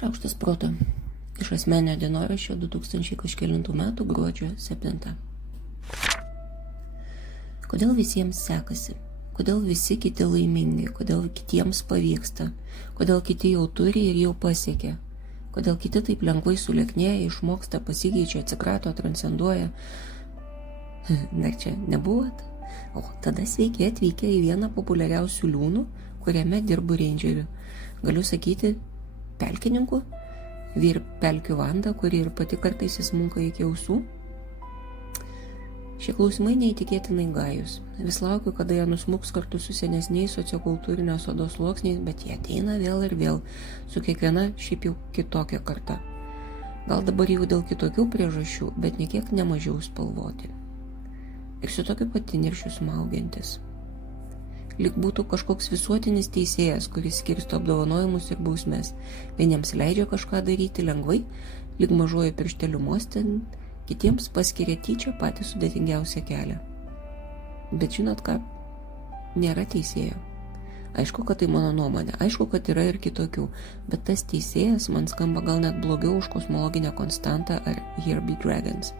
Šaukštas proto. Iš asmeninio dienoraščio 2000 kažkelintų metų gruodžio 7. Kodėl visiems sekasi? Kodėl visi kiti laimingi? Kodėl kitiems pavyksta? Kodėl kiti jau turi ir jau pasiekė? Kodėl kiti taip lengvai sulieknėja, išmoksta, pasikeičia, atsikrato, transcenduoja? Dar čia nebuvot? O tada sveiki atvykę į vieną populiariausių liūnų, kuriame dirbu reindžeriu. Galiu sakyti, pelkininku? Vyr pelkių vanda, kuri ir pati kartais įsmunka iki ausų? Šie klausimai neįtikėtinai gajus. Vis laukiu, kada jie nusmuks kartu su senesniais sociokultūrinio sodos sluoksniais, bet jie ateina vėl ir vėl, su kiekviena šiaip jau kitokia karta. Gal dabar jau dėl kitokių priežasčių, bet niekiek nemažiau spalvoti. Ir su tokiu pat niršiu smaugiantis. Lyg būtų kažkoks visuotinis teisėjas, kuris skirsto apdovanojimus ir bausmes. Vieniems leidžia kažką daryti lengvai, lyg mažuoju piršteliu mostent, kitiems paskiria tyčia patį sudėtingiausią kelią. Bet žinot ką? Nėra teisėjo. Aišku, kad tai mano nuomonė, aišku, kad yra ir kitokių, bet tas teisėjas man skamba gal net blogiau už kosmologinę konstantą ar Here Be Dragons,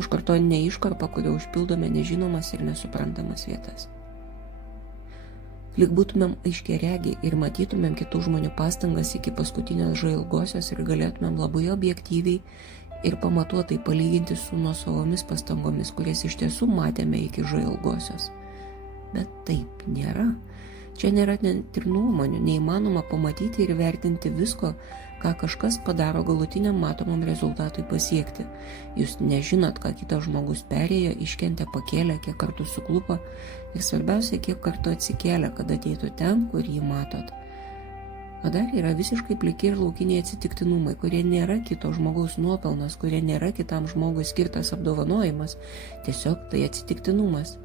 už kartoninę iškarpą, kurio užpildome nežinomas ir nesuprantamas vietas. Lyg būtumėm aiškiaregiai ir matytumėm kitų žmonių pastangas iki paskutinės žailgosios ir galėtumėm labai objektyviai ir pamatuotai palyginti su nuosavomis pastangomis, kurias iš tiesų matėme iki žailgosios. Bet taip nėra. Čia nėra net ir nuomonių, neįmanoma pamatyti ir vertinti visko, ką kažkas padaro galutiniam matomam rezultatui pasiekti. Jūs nežinot, ką kitas žmogus perėjo, iškentė, pakėlė, kiek kartų suklupo ir svarbiausia, kiek kartų atsikėlė, kad ateitų ten, kur jį matot. O dar yra visiškai pliki ir laukiniai atsitiktinumai, kurie nėra kito žmogaus nuopelnas, kurie nėra kitam žmogui skirtas apdovanojimas, tiesiog tai atsitiktinumas.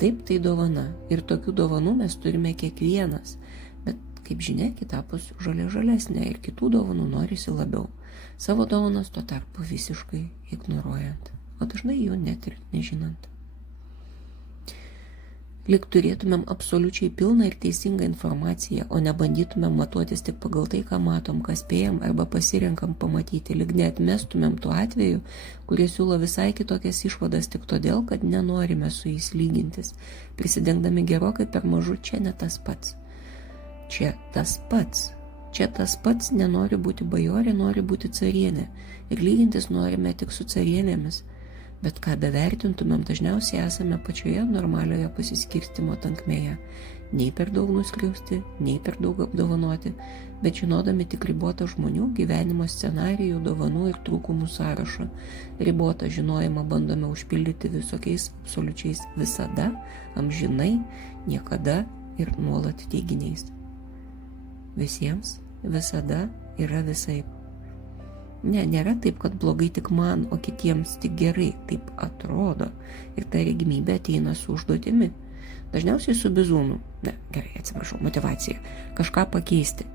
Taip, tai dovana ir tokių dovanų mes turime kiekvienas, bet kaip žinia, kitapus žalia žalesnė ir kitų dovanų norisi labiau, savo dovanas tuo tarpu visiškai ignoruojant, o dažnai jų net ir nežinant. Lyg turėtumėm absoliučiai pilną ir teisingą informaciją, o nebandytumėm matuotis tik pagal tai, ką matom, ką spėjam arba pasirenkam pamatyti, lyg neatmestumėm tuo atveju, kurie siūlo visai kitokias išvadas tik todėl, kad nenorime su jais lygintis, prisidengdami gerokai per mažu čia ne tas pats. Čia tas pats. Čia tas pats nenori būti bajorė, nori būti carienė ir lygintis norime tik su carienėmis. Bet ką bevertintumėm, dažniausiai esame pačioje normalioje pasiskirstimo tankmėje. Nei per daug nuskriausti, nei per daug apdovanoti, bet žinodami tik ribotą žmonių gyvenimo scenarijų, dovanų ir trūkumų sąrašą. Ribotą žinojimą bandome užpildyti visokiais absoliučiais visada, amžinai, niekada ir nuolat teiginiais. Visiems visada yra visaip. Ne, nėra taip, kad blogai tik man, o kitiems tik gerai, taip atrodo. Ir ta regimybė ateina su užduotimi. Dažniausiai su bizūnu. Ne, gerai, atsiprašau, motyvacija. Kažką pakeisti.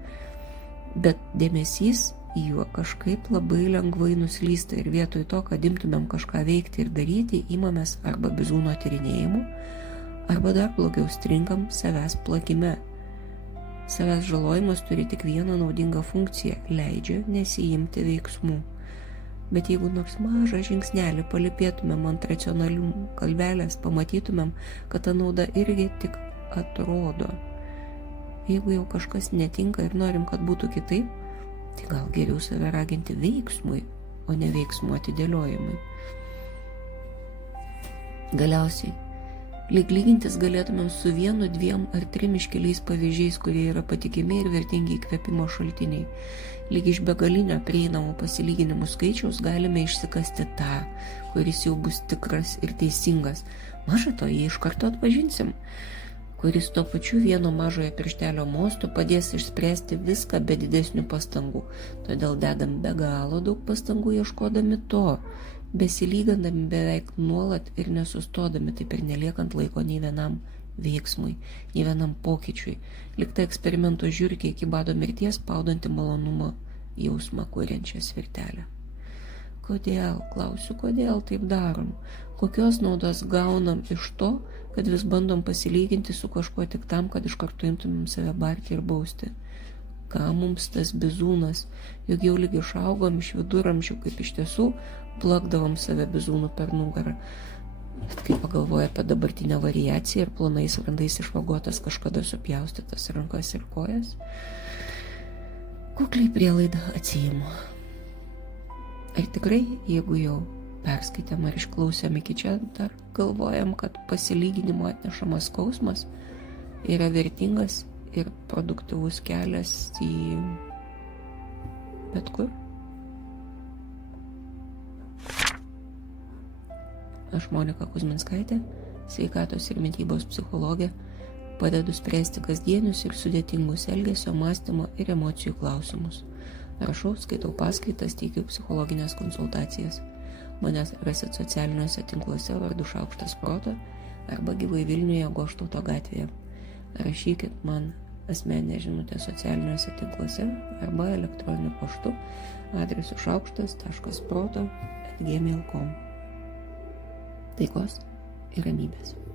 Bet dėmesys į juo kažkaip labai lengvai nuslysta ir vietoj to, kad imtumėm kažką veikti ir daryti, imamės arba bizūno tyrinėjimu, arba dar blogiau stringam savęs plakime. Savęs žalojimas turi tik vieną naudingą funkciją – leidžia nesiimti veiksmų. Bet jeigu nors mažą žingsnelį palipėtumėm ant racionalių kalbelės, pamatytumėm, kad ta nauda irgi tik atrodo. Jeigu jau kažkas netinka ir norim, kad būtų kitaip, tai gal geriau save raginti veiksmui, o ne veiksmų atidėliojimui. Galiausiai, lyg lygintis galėtumėm su 1, 2 ar 3 iškeliais pavyzdžiais, kurie yra patikimi ir vertingi įkvėpimo šaltiniai. Lyg iš begalinio prieinamų pasilyginimų skaičiaus galime išsikasti tą, kuris jau bus tikras ir teisingas. Maža to, jį iš karto atpažinsim, kuris tuo pačiu vieno mažojo pirštelio mostu padės išspręsti viską be didesnių pastangų. Todėl dedam be galo daug pastangų ieškodami to, besilygandami beveik nuolat ir nesustodami, taip ir neliekant laiko nei vienam veiksmui, nei vienam pokyčiui, lyg tai eksperimento žiurkė iki bado mirties spaudanti malonumo jausmą kuriančią svirtelę. Kodėl, klausiu, kodėl taip darom? Kokios naudos gaunam iš to, kad vis bandom pasilyginti su kažkuo tik tam, kad iš karto imtumėm save barti ir bausti? Ką mums tas bizūnas, juk jau lyg išaugom iš viduramžių, kaip iš tiesų plakdavom save bizūnų per nugarą. Bet kai pagalvoja apie dabartinę variaciją ir plonais randais išvagotas kažkada supjaustytas rankas ir kojas, kukliai prielaidą atsiimu. Ar tikrai, jeigu jau perskaitėm ar išklausėm iki čia, dar galvojam, kad pasilyginimo atnešamas skausmas yra vertingas ir produktyvus kelias į bet kur? Aš Monika Kuzminskaitė, sveikatos ir mitybos psichologė, padedu spręsti kasdienius ir sudėtingus elgesio, mąstymo ir emocijų klausimus. Rašau, skaitau paskaitas, teikiu psichologinės konsultacijas. Manęs rasit socialiniuose tinkluose vardu Šaukštas proto arba gyvai Vilniuje Goštauto gatvėje. Rašykit man asmeninę žinutę socialiniuose tinkluose arba elektroniniu paštu adresu šaukštas.proto@gmail.com. Taikos ir ramybės.